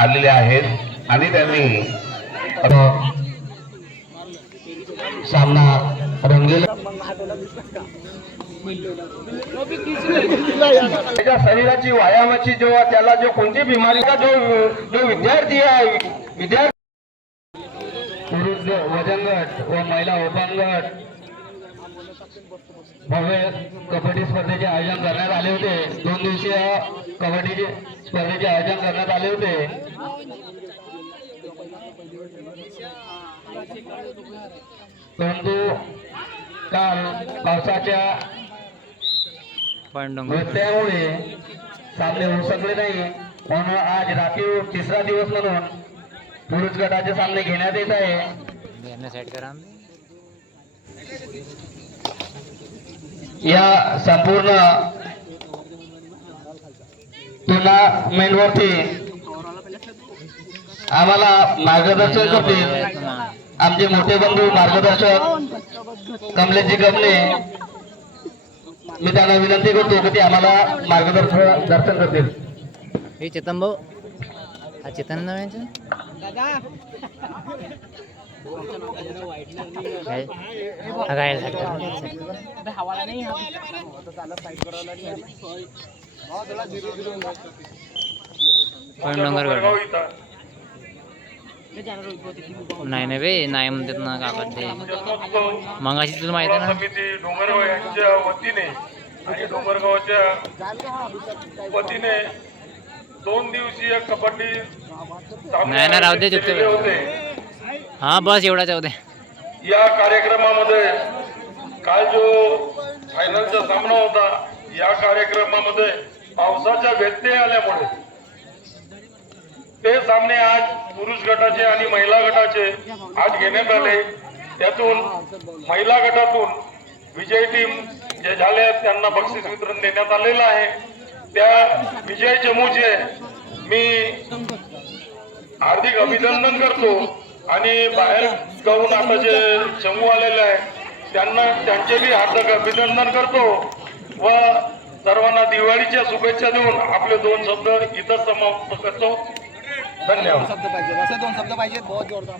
आलेले आहेत आणि त्यांनी सामना रंगलेला त्याच्या शरीराची व्यायामाची जेव्हा त्याला जो कोणती बिमारी का जो विद्यार्थी आहे पुरुष वजन गट व महिला ओपन गट भव्य कबड्डी स्पर्धेचे आयोजन करण्यात आले होते। 2 दिवसीय कबड्डी स्पर्धेचे आयोजन करण्यात आले होते। परंतु काल पावसाच्या व्यत्ययामुळे सामने होऊ शकले नाही, म्हणून आज राखीव तिसरा दिवस म्हणून पुरुष गटाचे सामने घेण्यात येत आहे। या संपूर्ण टुर्नामेंट वरती आम्हाला मार्गदर्शन करतील आमचे मोठे बंधू मार्गदर्शक कमलेशजी गमले। मी त्यांना विनंती करतो की ते आम्हाला मार्गदर्शन करतील। हे चेतन भाऊ, हा चेतन नाव आहे दादा। नाही नाही बे, नाही म्हणतात ना काका ते मगाशी तुला माहिती आहे ना। समिती डोंगरगाव यांच्या वतीने आणि डोंगरगावच्या वतीने 2 दिवसीय कबड्डी नाही ना राहू दे चुकते होते। हा बस एवढाच होते। या कार्यक्रमामध्ये काल जो फायनलचा सामना होता, या कार्यक्रमामध्ये पावसाच्या व्यत्यय आल्यामुळे ते सामने आज पुरुष गटाचे आणि महिला गटाचे आज घेण्यात आले। त्यातून महिला गटातून विजय टीम जे झाले त्यांना बक्षीस वितरण देण्यात आलेलं आहे। त्या विजय चमूचे मी हार्दिक अभिनंदन करतो आणि बाहेर गावून आता जे चमू आलेले आहे त्यांचे बी हार्दिक अभिनंदन करतो व सर्वांना दिवाळीच्या शुभेच्छा देऊन आपले 2 शब्द इथं समाप्त करतो। धन्यवाद। 2 शब्द पाहिजेत, बहुत जोरदार।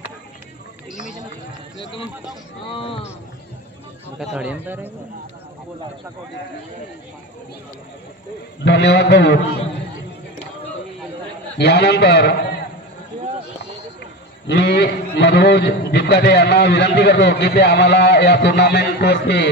धन्यवाद भाऊ। यानंतर मी मनोज जिपकाटे यांना विनंती करतो की ते आम्हाला या टुर्नामेंट वरती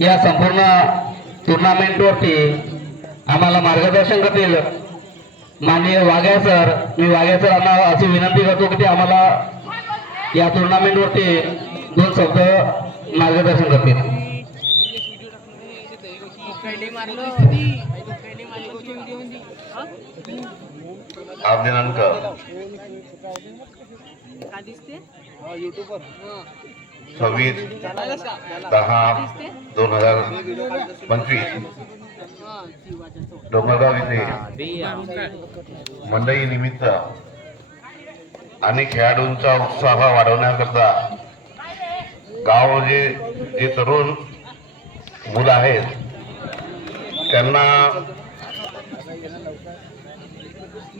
या संपूर्ण टुर्नामेंट वरती आम्हाला मार्गदर्शन करतील माननीय वाघ्या सर। मी वाघ्या सरांना अशी विनंती करतो की ते आम्हाला या टुर्नामेंट वरती 2 शब्द मार्गदर्शन करतील। आज दिनांक 26/10/2025 डोंगरगाव येथे मंडई निमित्त आणि खेळाडूंचा उत्साह वाढवण्याकरता गाव जे तरुण मुलं आहेत त्यांना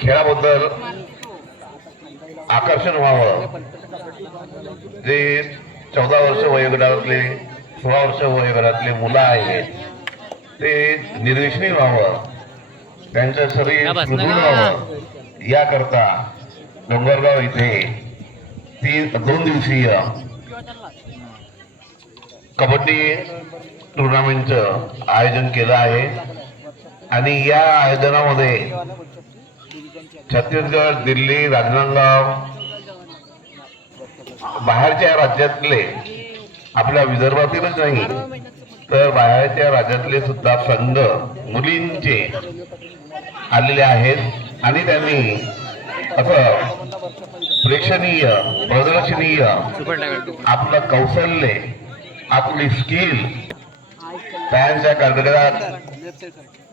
खेळाबद्दल आकर्षण व्हावं। जे 14 वर्ष वयोगटातले 16 वर्ष वयोगटातले मुलं आहेत ते निर्व्यसनी व्हावं, त्यांचं शरीर सुदृढ व्हावं याकरता डोंगरगाव इथे 2 दिवसीय कबड्डी टुर्नामेंटचं आयोजन केलं आहे। आणि या आयोजनामध्ये छत्तीसगड, दिल्ली, राजनांदगाव बाहेरच्या राज्यातले, आपल्या विदर्भातीलच नाही तर बाहेरच्या राज्यातले सुद्धा संघ मुलींचे आलेले आहेत आणि त्यांनी असं प्रेक्षणीय प्रदर्शनीय आपलं कौशल्य, आपली स्किल त्यांच्या कारकिर्दीत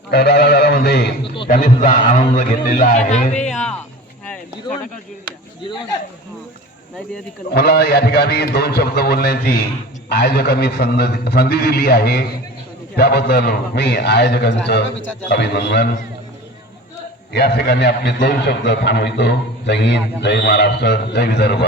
मध्ये त्यांनी सुद्धा आनंद घेतलेला आहे. मला या ठिकाणी 2 शब्द बोलण्याची आयोजकांनी संधी दिली आहे, त्याबद्दल मी आयोजकांचं अभिनंदन. या ठिकाणी आपले 2 शब्द थांबवितो. जय हिंद, जय महाराष्ट्र, जय विदर्भ.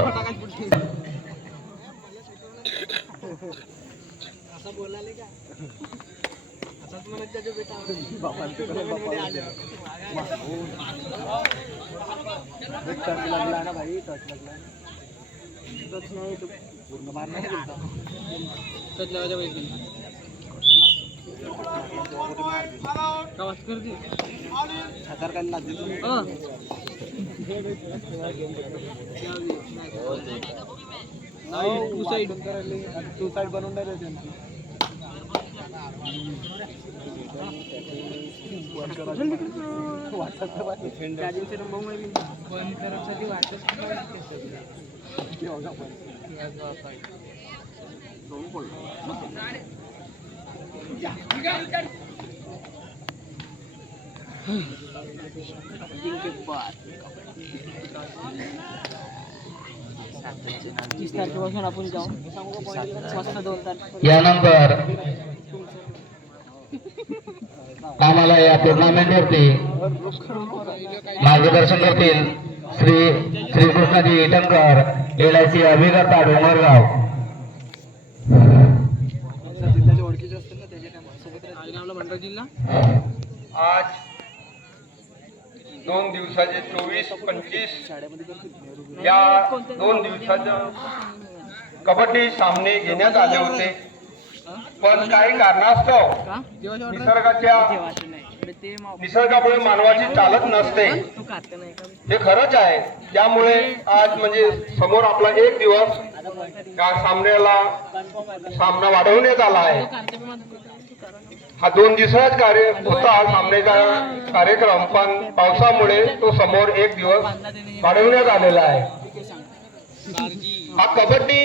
लागला ना भाई, टच लागला. टच नाही तो पूर्ण बाहेर नाही गेलता. टच लावायच्या पाहिजे. आवाज कर दे. छातार काय लागते तुम्ही? टू साइड बनवून राहिले त्यांची. आपण जाऊ यानंतर आम्हाला या टुर्नामेंटवरती मार्गदर्शन करतील श्रीकृष्णाजी इटनकर, LIC अभिकर्ता डोंगरगाव. जिल्ह्याच्या ओळखीचे असतील ना त्याच्या काय मंडळ जिल्हा. आज 2 दिवसाचे 24-25 या 2 दिवसाचे कबड्डी सामने घेण्यात आले होते, पण काही कारणास्तव निसर्गामुळे मानवाची चालत नसते, हे खरंच आहे. त्यामुळे आज म्हणजे समोर आपला 1 दिवस या सामना वाढवण्यात आला आहे. हा 2 दिवसाचा कार्य होता सामन्याचा कार्यक्रम, पण पावसामुळे तो समोर 1 दिवस वाढवण्यात आलेला आहे. हा कबड्डी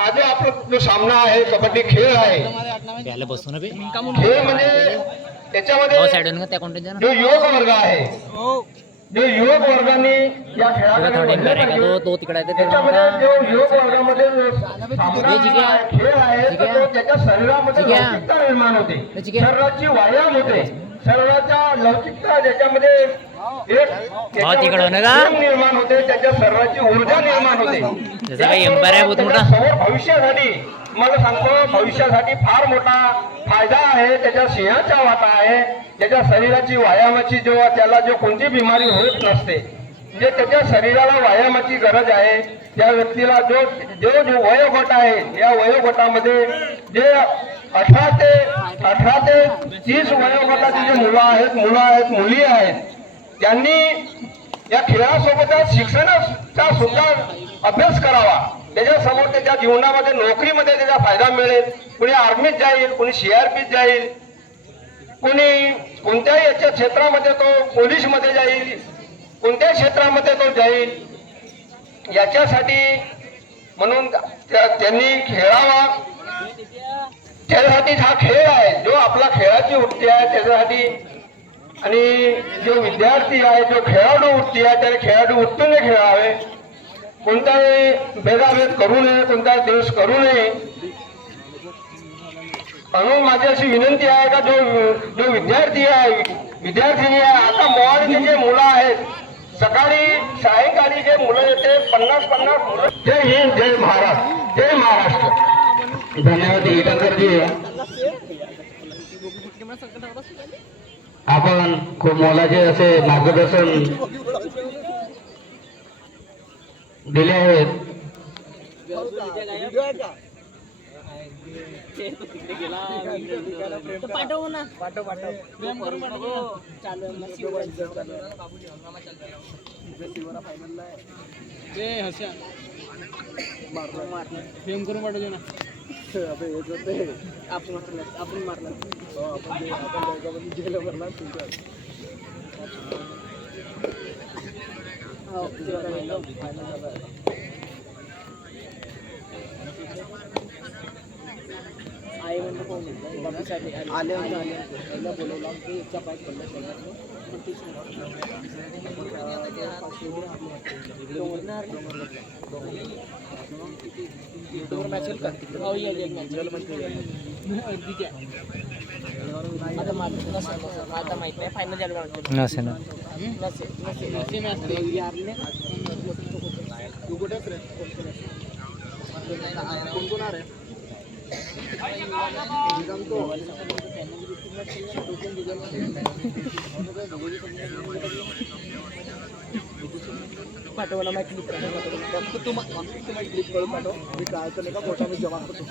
आज आपला जो सामना आहे, कबड्डी खेळ आहे. खेळ म्हणजे त्याच्यामध्ये जो युवक वर्ग आहे, जो युवक वर्गाने या खेळाकडे त्याच्यामध्ये जो युवक वर्गामध्ये खेळ आहे, तो त्याच्या शरीरामध्ये लवचिकता निर्माण होते, शरीराची व्यायाम होते, शरीराच्या लवचिकता ज्याच्यामध्ये निर्माण होते, त्याच्या शरीराची ऊर्जा निर्माण होते. समोर भविष्यासाठी मला सांगतो, भविष्यासाठी फार मोठा फायदा आहे. त्याच्या सिंहाचा वाटा आहे. त्याच्या शरीराची व्यायामाची जेव्हा त्याला जो कोणती बिमारी होत नसते, जे त्याच्या शरीराला व्यायामाची गरज आहे, त्या व्यक्तीला जो वयोगट आहे, या वयोगटामध्ये जे 18 ते 30 वयोगटाची जे मुलं आहेत मुली आहेत, त्यांनी या खेळासोबतच शिक्षणाचा सुद्धा अभ्यास करावा. त्याच्यासमोर त्याच्या जीवनामध्ये नोकरीमध्ये त्याचा फायदा मिळेल. कुणी आर्मीत जाईल, कुणी CRPत जाईल, कुणी कोणत्याही याच्या क्षेत्रामध्ये तो पोलीसमध्ये जाईल, कोणत्या क्षेत्रामध्ये तो जाईल. याच्यासाठी म्हणून त्यांनी खेळावा. त्याच्यासाठी हा खेळ आहे, जो आपला खेळाची वृत्ती आहे त्याच्यासाठी. आणि जो विद्यार्थी आहे, जो खेळाडू वृत्ती आहे, त्याने खेळाडू वृत्तीने खेळावे. कोणताही भेदाभेद करू नये, कोणताही द्वेष करू नये. म्हणून माझी अशी विनंती आहे का जो विद्यार्थी आहे, विद्यार्थिनी आहे, आता मोहाडीचे जे मुलं आहेत, सकाळी सायंकाळी जे मुलं येते 50 मुलं. जय हिंद, जय महाराष्ट्र, जय महाराष्ट्र. धन्यवाद इटनकरजी. आपण खूप मोलाचे असे मार्गदर्शन दिले आहेत. पाठव ना, पाठव फेम करून पाठवले ना. आपण मारला गेलो भरला तुमच्या. नाही म्हणजे कोण बाबीसाठी आले पहिला बोलवला की इतका पाईप पडला शेतात पण तीच मॅच आता माहित नाही फायनल झालं नसे ना तू कुठे कोण कोण आहे पाठवायला माहिती फक्त तुम्हाला क्लिक करून पाठव मी काय तर नाही का मोठा मी जमा करतो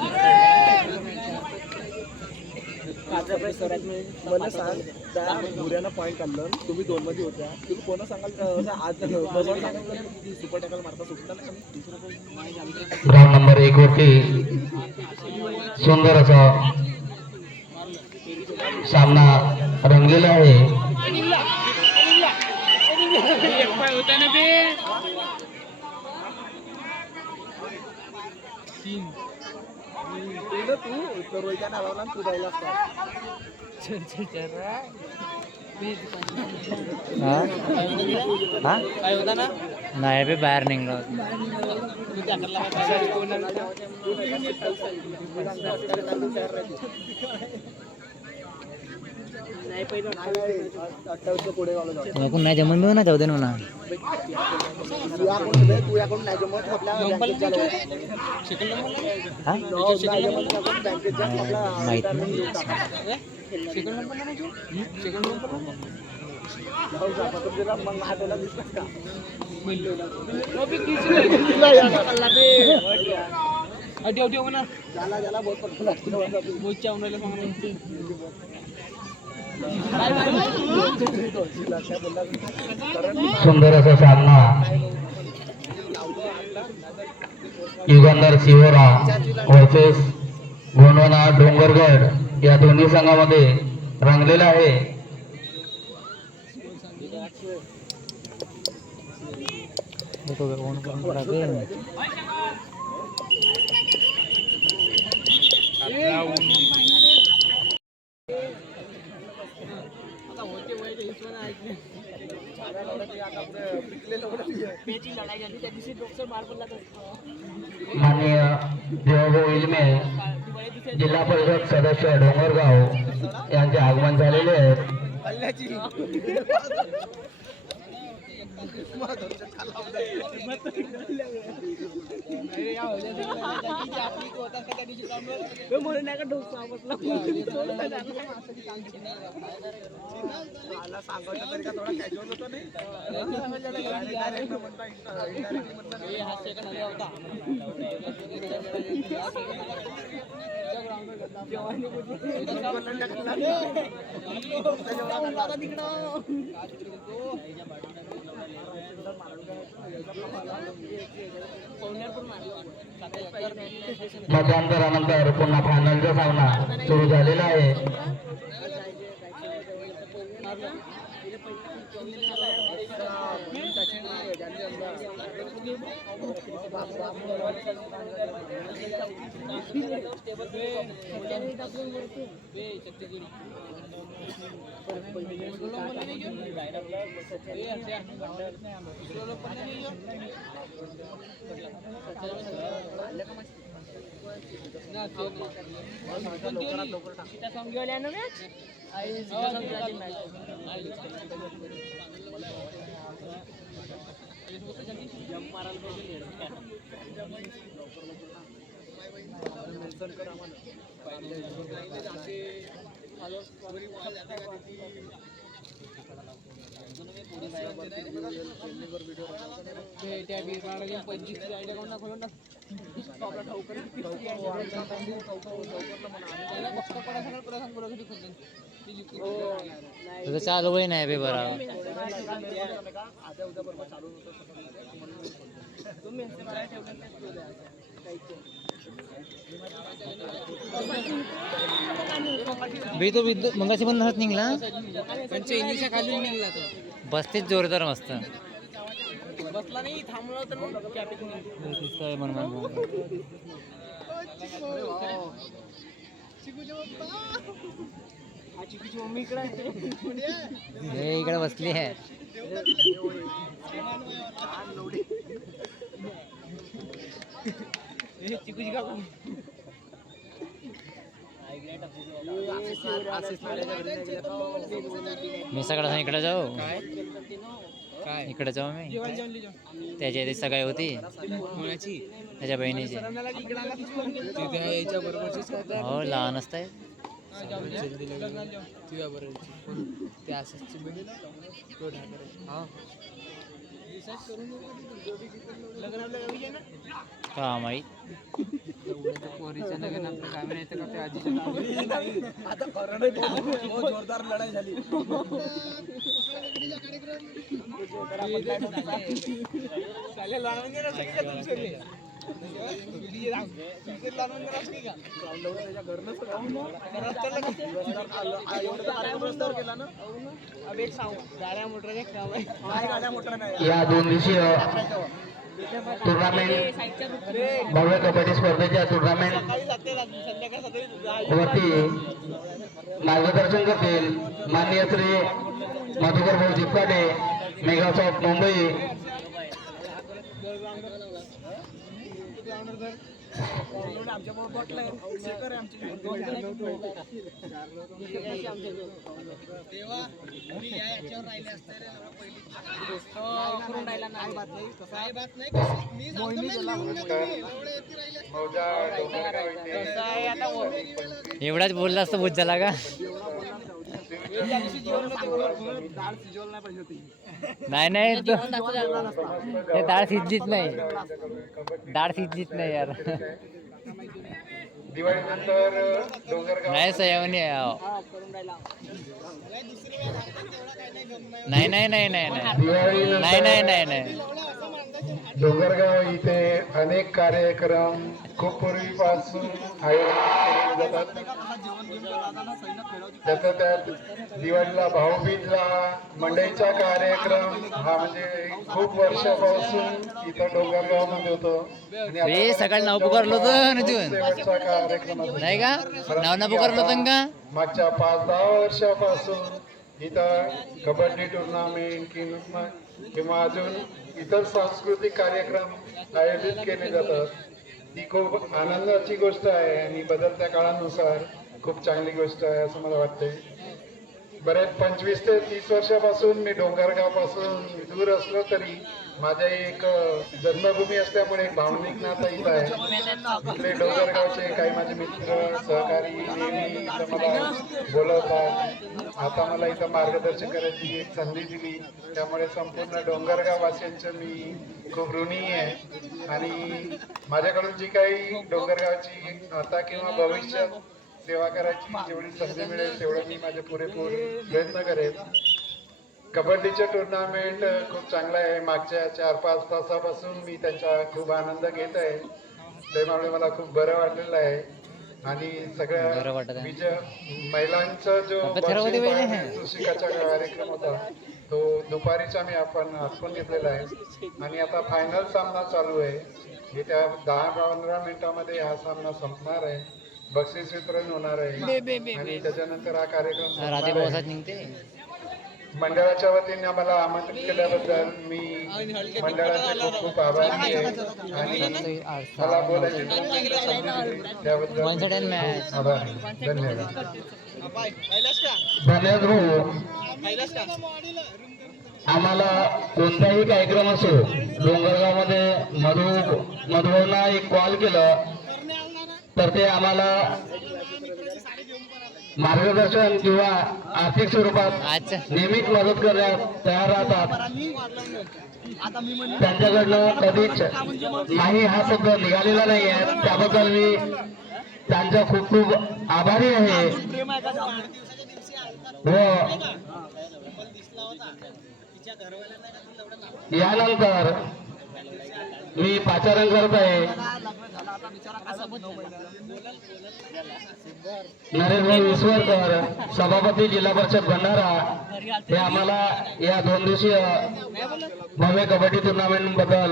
मला सांग त्या भुऱ्यानं पॉईंट काढलं तुम्ही 2 मध्ये होत्या तुम्ही कोणा सांगाल आज सुपर टॅकल मारता सुटला नाही ग्राउंड नंबर 1 वरती सुंदर असा सामना रंगलेला आहे. तू रोहित्या नावाला तू जायला असता काय होता ना नाही बे बाहेर निघलो नाही पहिलं 28 पुढे नाही जमून मिळून ना जाऊ दे ना तू याकडून नाही जमत आपल्या माहित नाही सुंदर असा सामना युगंधर शिवरा वर्सेस गोंडवाना डोंगरगड या दोन्ही संघामध्ये रंगलेला आहे. माननीय देवभाऊ इलमे जिल्हा परिषद सदस्य डोंगरगाव यांचे आगमन झालेले आहे. मध्यांतरानंतर पुन्हा फायनलचा सामना सुरू झालेला आहे. तुझं चालू होई नाही बे बरोबर बे तो मंगाशी पण नसत निघला बसतेच जोरदार मस्त बसला नाही थांबला तर मग दिसतोय म्हणून हे इकडे बसली आहे. मी सगळं इकडे जाऊ. इकडे जाऊ मी. त्याची आधी सगाई होती त्याच्या बहिणीची. हो लहान असताय. का माहित. आता खरं नाही बहुत जोरदार लढाई झाली. या 2 दिवसीय टुर्नामेंट भव्य कबड्डी स्पर्धेच्या टुर्नामेंट वरती मार्गदर्शन करतील माननीय श्री मधुकर भाऊ जिपकाटे, मेगासॉफ्ट मुंबई. एवढाच बोलला असतं बोध झाला का. नाही नाही हे डाळ शिजलीच नाही. डाळ शिजलीच नाही यार. दिवाळीनंतर डोंगरगाव नाही सयावनी नाही नाही नाही नाही नाही नाही नाही नाही. डोंगरगाव इथे अनेक कार्यक्रम खूप पूर्वीपासून आयोजित केले जातात. त्याचा त्यात दिवाळीला भाऊबीजला मंडईचा कार्यक्रम हा म्हणजे खूप वर्षापासून इथं डोंगरगाव मध्ये होतो. आणि आता रे सकाळी नाव पुकारलं होतं नजून शेवटचा कार्यक्रम असतो. नाही का. नाव पुकारलं होतं का. मागच्या 5-10 वर्षापासून इथं कबड्डी टुर्नामेंट किंवा अजून इतर सांस्कृतिक कार्यक्रम आयोजित केले जातात. ही खूप आनंदाची गोष्ट आहे आणि बदलत्या काळानुसार खूप चांगली गोष्ट आहे असं मला वाटते. बरेच 25 ते 30 वर्षापासून मी डोंगरगावपासून दूर असलो तरी माझ्या एक जन्मभूमी असल्यामुळे एक भावनिक नातं इथं आहे. इथले डोंगरगावचे काही माझे मित्र सहकारी नेहमी इथं मला बोलवतात. आता मला इथं मार्गदर्शन करायची एक संधी दिली त्यामुळे संपूर्ण डोंगरगाव वासियांचं मी खूप ऋणी आहे. आणि माझ्याकडून जी काही डोंगरगावची आता किंवा भविष्यात सेवा करायची जेवढी संधी मिळेल तेवढं मी माझे पुरेपूर प्रयत्न करेन. कबड्डीचे टुर्नामेंट खूप चांगलं आहे. मागच्या 4-5 तासापासून मी त्यांचा खूप आनंद घेत आहे. त्यामुळे मला खूप बरं वाटलेलं आहे. आणि बरं वाटत आहे. विजय महिलांचा जो शिकाचा कार्यक्रम होता तो दुपारीचा मी आपण घेतलेला आहे. आणि आता फायनल सामना चालू आहे. येत्या 10-15 मिनिटांमध्ये हा सामना संपणार आहे. बक्षीस वितरण होणार आहे आणि त्याच्यानंतर हा कार्यक्रम राधी पावसात निघते. मंडळाच्या वतीने आम्हाला आमंत्रित केल्याबद्दल मी मंडळाचे खूप खूप आभारी आहे. आणि मला बोलायची त्याबद्दल आभारी. धन्यवाद. धन्यवाद भाऊ. आम्हाला कोणताही कार्यक्रम असो डोंगरगावमध्ये मधुभाऊंना एक कॉल केलं तर ते आम्हाला मार्गदर्शन किंवा आर्थिक स्वरूपात नेहमीच मदत करण्यास तयार राहतात. त्यांच्याकडनं कधीच नाही हा शब्द निघालेला नाही आहे. त्याबद्दल मी त्यांचा खूप खूप आभारी आहे. व यानंतर मी पाचारण करत आहे नरेंद्र विश्वरकर, सभापती जिल्हा परिषद भंडारा. हे आम्हाला या 2 दिवसीय भव्य कबड्डी टुर्नामेंट बद्दल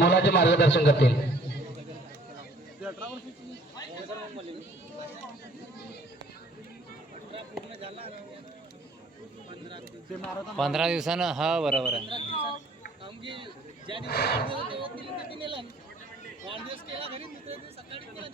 मोलाचे मार्गदर्शन करतील. ते मॅरेथॉन 15 दिवसानं हा बरोबर आहे. आमची ज्या दिवशी वाढदिवस होता, तेव्हा तिने नेलं. वाढदिवस केला घरी, दुसऱ्या दिवशी सकाळी केला.